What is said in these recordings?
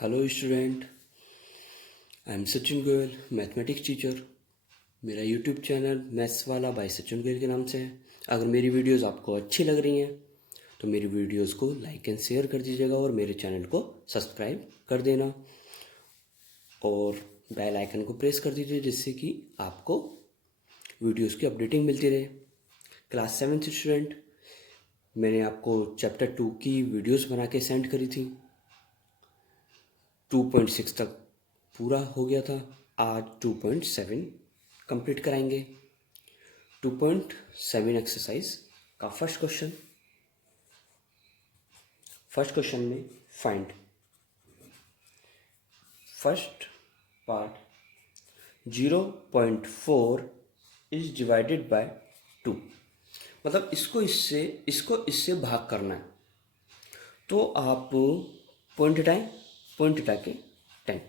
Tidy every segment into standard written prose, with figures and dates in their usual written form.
Hello student, I am Sachin Goyal, mathematics teacher. मेरा YouTube channel maths वाला bye Sachin Goyal के नाम से है। अगर मेरी वीडियोस आपको अच्छी लग रही हैं तो मेरी वीडियोस को लाइक एंड शेयर कर दीजिएगा और मेरे चैनल को सब्सक्राइब कर देना और बेल आइकन को प्रेस कर दीजिए जिससे कि आपको वीडियोस की अपडेटिंग मिलती रहे। क्लास 7 स्टूडेंट, मैंने आपको चैप्टर 2 की वीडियोस बना के सेंड करी थी। 2.6 तक पूरा हो गया था। आज 2.7 कंप्लीट कराएंगे। 2.7 एक्सरसाइज का फर्स्ट क्वेश्चन में find first part 0.4 is divided bye 2। मतलब इसको इससे भाग करना है तो आप पॉइंट हटा के 10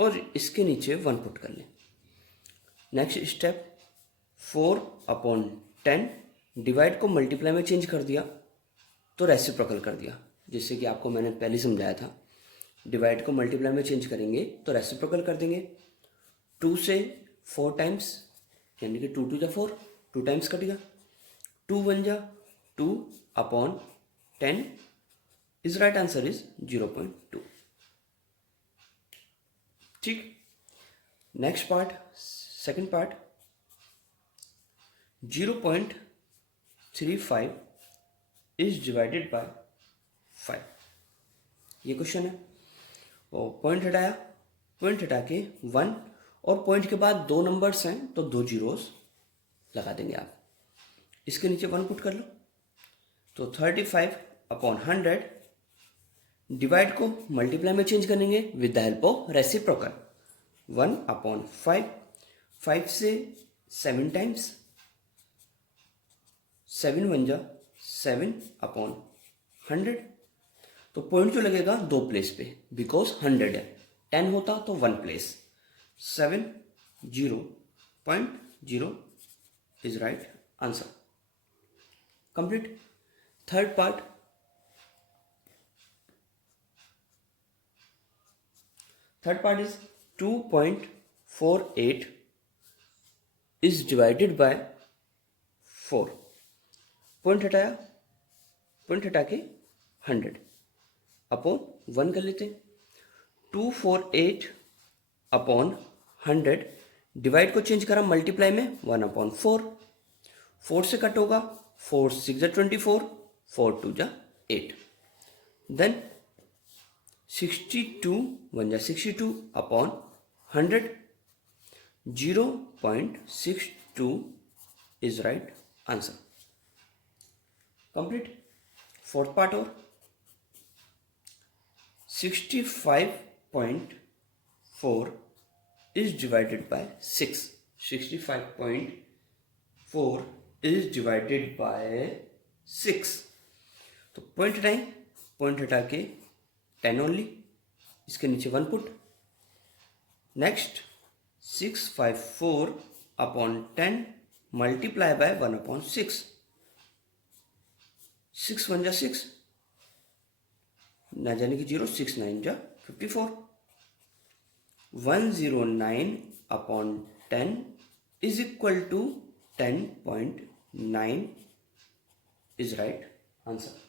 और इसके नीचे 1 पुट कर लें। नेक्स्ट स्टेप 4/10 डिवाइड को मल्टीप्लाई में चेंज कर दिया तो रेसिप्रोकल कर दिया, जैसे कि आपको मैंने पहले समझाया था। डिवाइड को मल्टीप्लाई में चेंज करेंगे तो रेसिप्रोकल कर देंगे। 2 से 4 टाइम्स यानी कि 2 2 जा 4, 2 टाइम्स कट गया। 2 1 जा 2/10 इज राइट आंसर इज 0.2। ठीक। Next part, second part 0.35 is divided bye 5। ये क्वेश्चन है और पॉइंट हटा के 1 और पॉइंट के बाद 2 नंबर्स हैं तो 2 जीरोस लगा देंगे आप। इसके नीचे 1 पुट कर लो तो 35/100 डिवाइड को मल्टीप्लाई में चेंज करेंगे with the help of reciprocal. 1/5, 5 से 7 टाइम्स, 7 1 जा 7/100। तो पॉइंट जो लगेगा 2 प्लेस पे बिकॉज 100 है। 10 होता तो 1 place. 7 0.0 is right answer. Complete. Third part is 2.48 is divided by 4। Point हटा के 100 अपॉन 1 कर लेते हैं। 248/100 डिवाइड को चेंज करा मल्टीप्लाई में 1/4। 4 से कट होगा, 4 6 जा 24, 4 2 जा 8। देन 62 1 जा 62/100 0.62 is right answer। complete। Fourth part और 65.4 is divided by 6। 65.4 is divided by 6। तो पॉइंट हटा के 10 ओनली, इसके नीचे 1 पुट। Next 654/10 multiply by 1/6। 6 1 जा 6 ना जाने की 0, 6 9 जा 54। 109/10 is equal to 10.9 is right answer.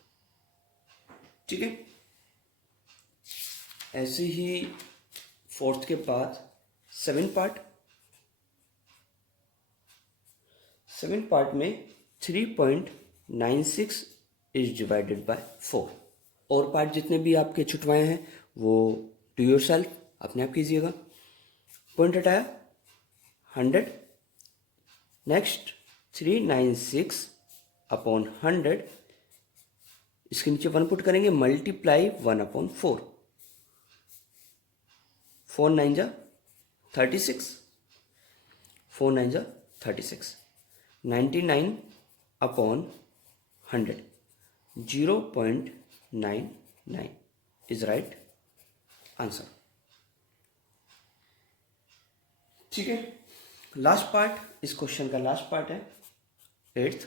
ठीक है। ऐसे ही फोर्थ के बाद 7 पार्ट में 3.96 इज डिवाइडेड बाय 4। और पार्ट जितने भी आपके छुटवाए हैं वो टू योर सेल्फ अपने आप कीजिएगा। पॉइंट हटाया 100। नेक्स्ट 396/100 इसके नीचे 1 पुट करेंगे मल्टीप्लाई 1/4। 4 9 जा 36, 4 9 जा 36। 99/100 0.99 इज राइट आंसर। ठीक है। लास्ट पार्ट, इस क्वेश्चन का लास्ट पार्ट है 8th।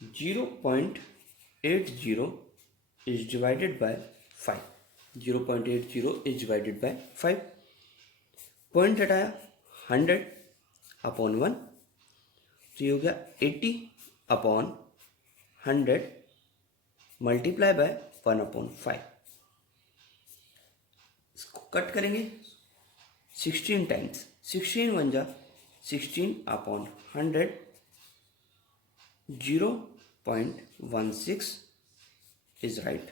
0.80 is divided by 5, 0.80 is divided bye 5. Point हटाया 100 अपॉन 1, तो ये हो गया 80 अपॉन 100 मल्टीप्लाई बाय 1 अपॉन 5. इसको कट करेंगे 16 टाइम्स, 16 1 जा 16 upon 100, 0.16 is right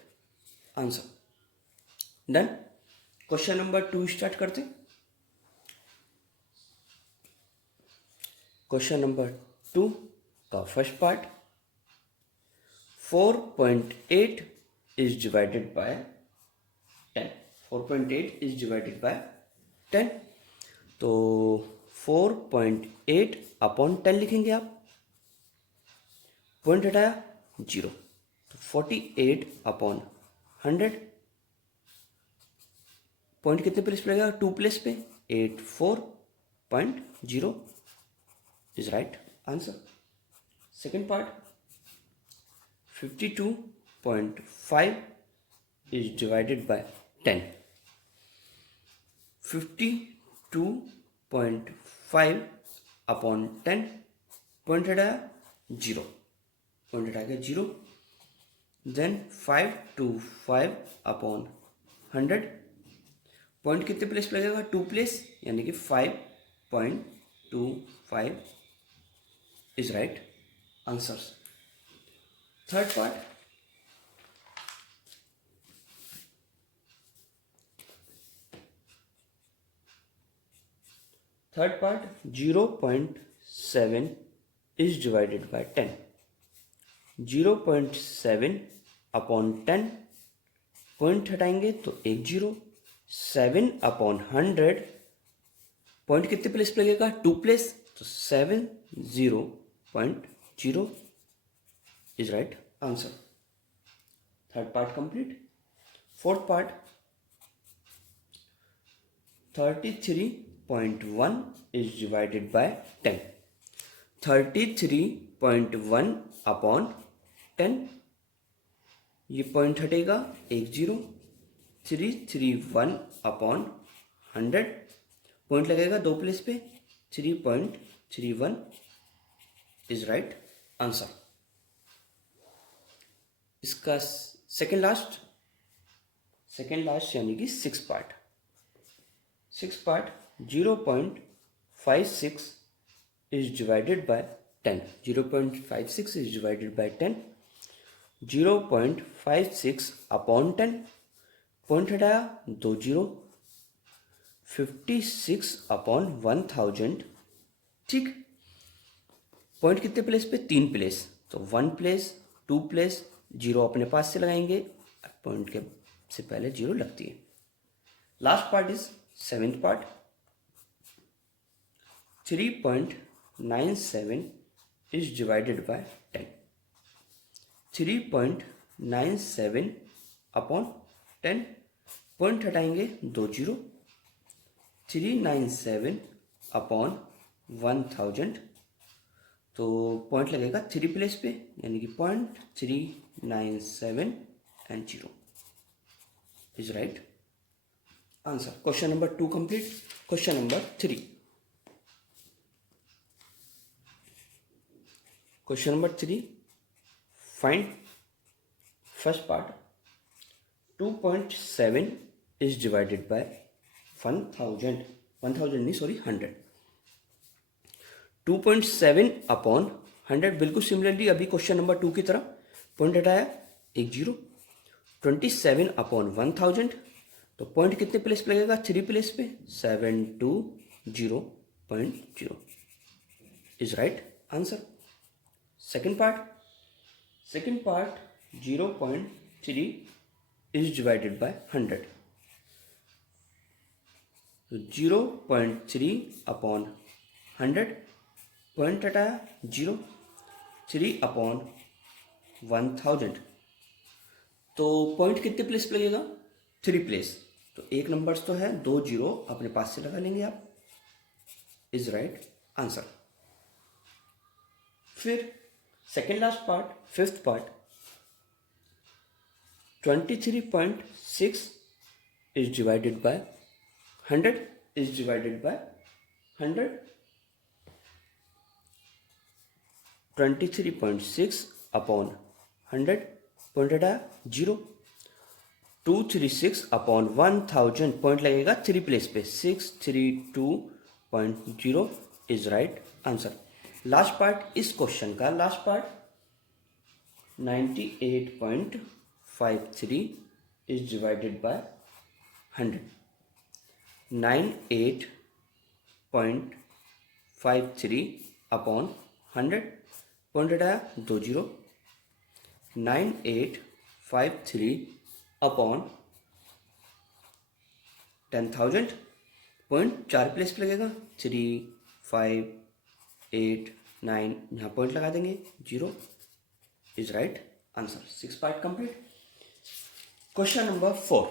answer. Done. Question number 2 start करते. क्वेश्चन नंबर 2 का first part, 4.8 is divided by 10. 4.8 is divided by 10. तो 4.8 अपॉन 10 लिखेंगे आप. पॉइंट हटाया 0, तो 48 अपॉन 100. पॉइंट कितने प्लेस पे लगेगा? 2 प्लेस पे. 84.0 is right answer. Second part, 52.5 is divided by 10. 52.5 upon 10. Point हटाया 0, पॉइंट हटा गया 0. Then 525 upon 100. पॉइंट कितने प्लेस पे लगेगा? 2 प्लेस, यानी कि 5.25 is right answer. Third part, third part 0.7 is divided by 10. 0.7 upon 10. Point हटाएंगे तो 1 0. 7 अपॉन 100. पॉइंट कितने प्लेस पे लगेगा? 2 प्लेस, तो 70.0 is right answer. Third part complete. Fourth part, 33.1 is divided by 10. 33.1 upon 10. ये पॉइंट हटेगा 1 0. 331 अपॉन 100. पॉइंट लगेगा 2 place पे. 3.31 इज राइट आंसर. इसका सेकेंड लास्ट यानी कि 6 part. 6 part, 0.56 is divided by 10. 0.56 is divided by 10. 0.56 upon 10. Point हटाया 2 0. 56 upon 1000. ठीक. Point कितने प्लेस पे? 3 प्लेस, तो 1 प्लेस, 2 प्लेस. 0 अपने पास से लगाएंगे, पॉइंट के से पहले 0 लगती है. Last part is seventh part, 3.97 is divided by 10. 3.97 upon 10. Point हटाएंगे 2 0. 397 अपॉन 1000. तो पॉइंट लगेगा 3 प्लेस पे, यानी कि 0.397 and 0 is right answer. Question number 2 complete. Question number 3. Question number 3, find first part, 2.7 is divided bye 1000 नहीं, सॉरी 100. 2.7 अपॉन 100. बिल्कुल similarly अभी question number 2 की तरह. पॉइंट हटाया 1 0. 27 अपॉन 1000. तो पॉइंट कितने प्लेस पे लगेगा? 3 प्लेस पे. 720.0 is right answer. Second part 0.3 is divided bye 100. 0.3 upon 100. Point हटाया 0. 3 अपॉन 1000. तो पॉइंट कितने प्लेस पे लगेगा? 3 प्लेस. तो एक नंबर्स तो है, 2 0 अपने पास से लगा लेंगे आप. Is right answer. फिर second last part, fifth part, 23.6 is divided by 100 is divided by 100. 23.6 upon 100 point हटाया 0. 236 अपॉन 1000 पॉइंट लगेगा 3 प्लेस पे 632.0 is right answer. Last part इस क्वेश्चन का last part 98.53 is divided bye 100. 98.53 upon 100 point हटाया 20. 9853 upon 10,000 point 4 place पे लगेगा 3 5 8 9 यहाँ point लगा देंगे 0 is right answer. 6 part complete. Question number 4.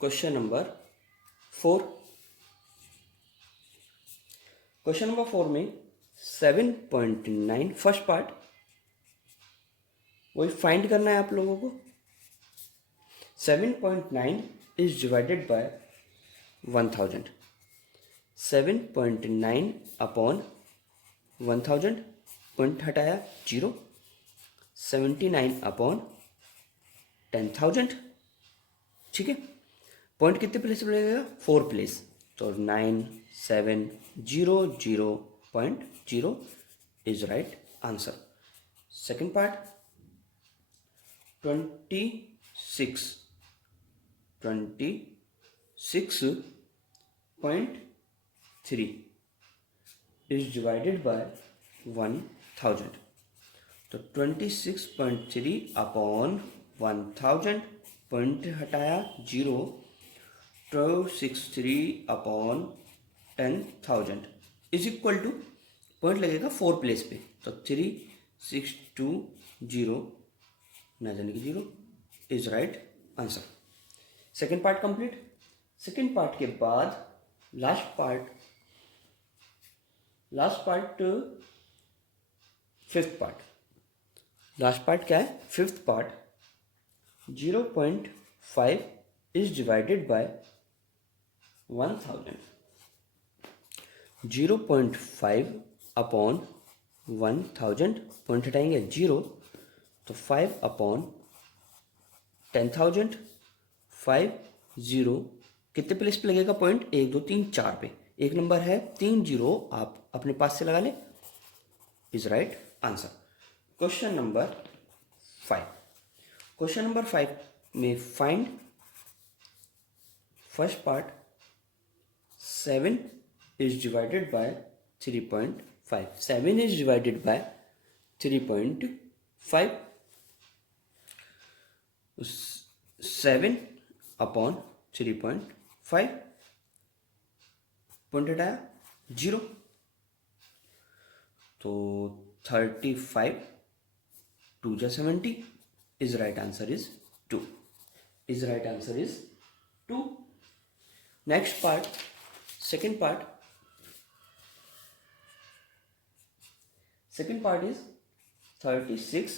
Question number 4 में 7.9 फर्स्ट पार्ट वही फाइंड करना है आप लोगों को. 7.9 is divided bye 1000. 7.9 upon 1000 point हटाया 0. 79 अपॉन 10,000. ठीक है. पॉइंट कितने प्लेस पे लगेगा 4 प्लेस तो 9700.0 is right answer. Second part 26.3 is divided by 1000. तो 26.3 अपॉन 1000 पॉइंट हटाया 0. 263 upon 10,000 is equal two point लगेगा 4 प्लेस पे तो 3620 ना जाने की 0 is right answer. Second part complete. Second part के बाद last part fifth part. Last part क्या है fifth part 0.5 is divided bye 1000. 0.5 upon 1000 point हटाएंगे 0 तो 5 अपॉन 10,000. 5 0 कितने प्लेस पे लगेगा पॉइंट 1 2 3 4 पे. एक नंबर है 3 0 आप अपने पास से लगा ले is right answer. Question number 5. Question number 5 में find first part 7 is divided by 3.5. 7 is divided by 3.5. 7 upon 3.5 point हटाया 0 तो 35 2 जा 70 is right answer is 2. Is right answer is 2. Next part second part is 36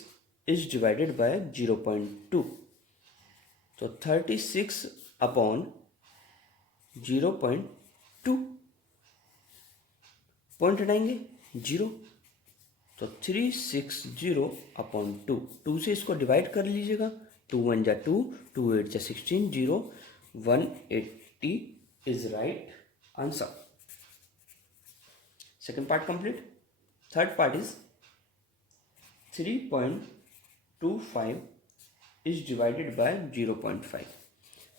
is divided by 0.2. तो 36 upon 0.2 point हटाएंगे 0 तो 360 upon 2. 2 से इसको divide कर लीजिएगा 2 1 जा 2 2 8 जा 16 0 180 is right answer. Second part complete. Third part is 3.25 is divided bye 0.5.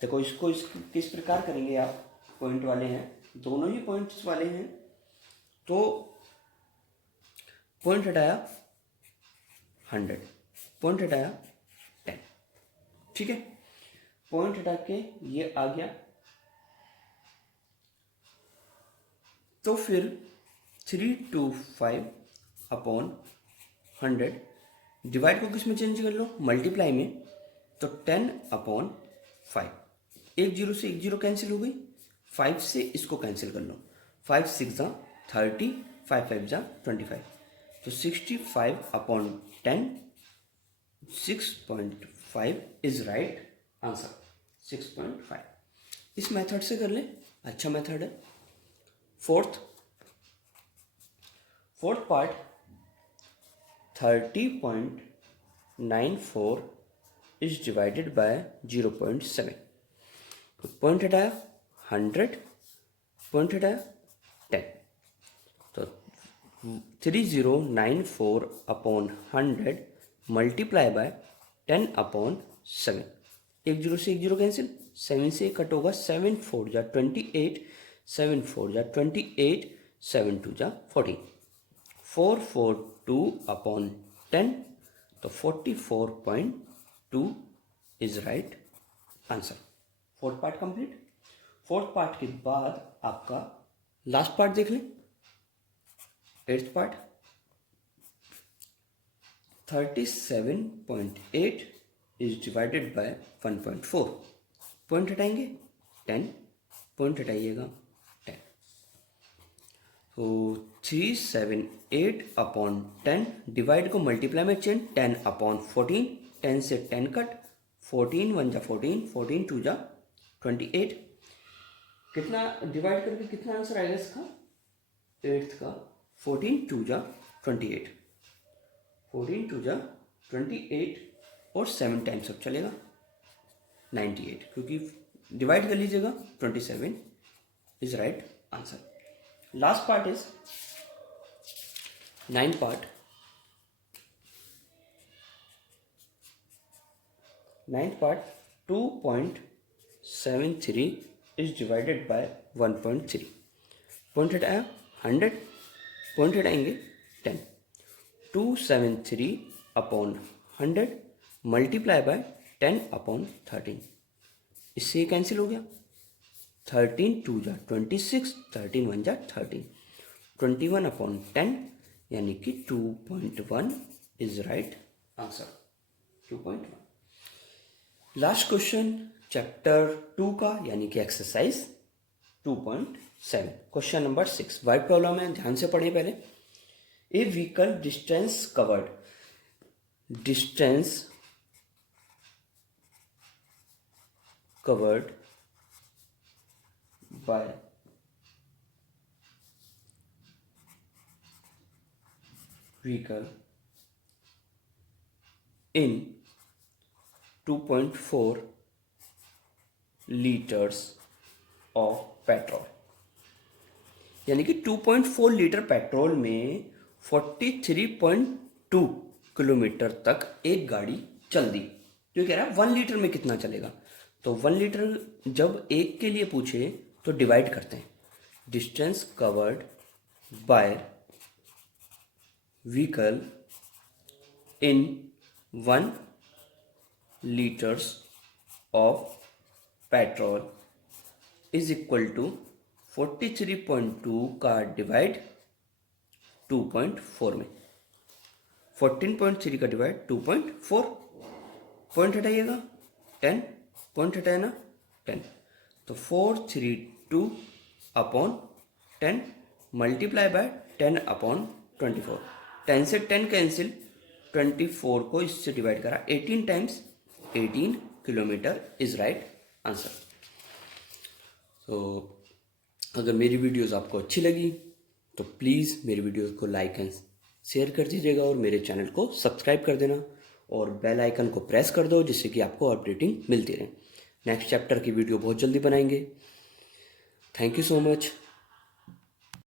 देखो इसको किस प्रकार करेंगे आप. पॉइंट वाले हैं दोनों ही पॉइंट्स वाले हैं तो पॉइंट हटाया 100 पॉइंट हटाया 10. ठीक है. पॉइंट हटा के ये आ गया तो फिर 325 अपॉन 100 डिवाइड को किस में चेंज कर लो मल्टीप्लाई में तो 10 अपॉन 5. 1 0 से 1 0 कैंसिल हो गई. 5 से इसको कैंसिल कर लो 5 6 जा 30 5 5 जा 25 तो 65 अपॉन 10 6.5 6.5 इज राइट आंसर। 6.5 इस मेथड से कर लें, अच्छा मेथड है। Fourth part 30.94 is divided bye 0.7। Point हटाया 100, पॉइंट हटाया 10, तो 3094 अपॉन 100 मल्टीप्लाई बाय 10 अपॉन 7। एक जीरो से एक जीरो कैंसिल, 7 से कट होगा, 7 4 जा 28, 7 4 जा 28, 7 2 जा 14, 442 अपॉन 10, तो 44.2 is right answer. Fourth part complete. Fourth part के बाद आपका लास्ट पार्ट देख लें, eighth part 37.8 is divided bye 1.4। Point हटाएंगे 10, पॉइंट हटाइएगा 10, तो 378 अपॉन 10, डिवाइड को मल्टीप्लाई में चेंज, 10 अपॉन 14, 10 से 10 कट, 14 1 जा 14, 14 2 जा 28। कितना डिवाइड करके कितना आंसर आएगा इसका, एट्थ का 14 2 जा 28, 14 2 जा 28 और 7 टाइम्स अब चलेगा 98, क्योंकि डिवाइड कर लीजिएगा 27 is right answer. Last part is ninth part. Ninth part 2.73 is divided bye 1.3। Point हटाया 100, पॉइंट हटाएंगे 10, 273 अपॉन 100 मल्टीप्लाई बाय 10 अपॉन 13। इससे कैंसिल हो गया, 13 2 जा 26, 13 1 जा 13, 21 अपॉन 10 यानी कि 2.1 is right answer. 2.1। Last question chapter 2 का यानी कि एक्सरसाइज 2.7, क्वेश्चन नंबर 6। वाइट प्रॉब्लम है, ध्यान से पढ़ें पहले। A vehicle distance covered by vehicle in 2.4 litres of petrol, यानी कि 2.4 लीटर पेट्रोल में 43.2 किलोमीटर तक एक गाड़ी चल दी। जो कह रहा है 1 लीटर में कितना चलेगा, तो 1 लीटर जब एक के लिए पूछे तो डिवाइड करते हैं, distance covered by vehicle in 1 litres of petrol is equal to 43.2 का डिवाइड 2.4 में, 14.3 का डिवाइड 2.4, पॉइंट हटाइएगा 10, पॉइंट हटाया ना 10, तो 432 अपॉन 10 मल्टीप्लाई बाय 10 अपॉन 24, 10 से 10 कैंसिल, 24 को इससे डिवाइड करा 18 times, 18 kilometre is right answer. तो अगर मेरी वीडियोस आपको अच्छी लगी तो प्लीज़ मेरी वीडियो को लाइक एंड शेयर कर दीजिएगा और मेरे चैनल को सब्सक्राइब कर देना और बेल आइकन को प्रेस कर दो, जिससे कि आपको अपडेटिंग मिलती रहे। नेक्स्ट चैप्टर की वीडियो बहुत जल्दी बनाएंगे। Thank you so much.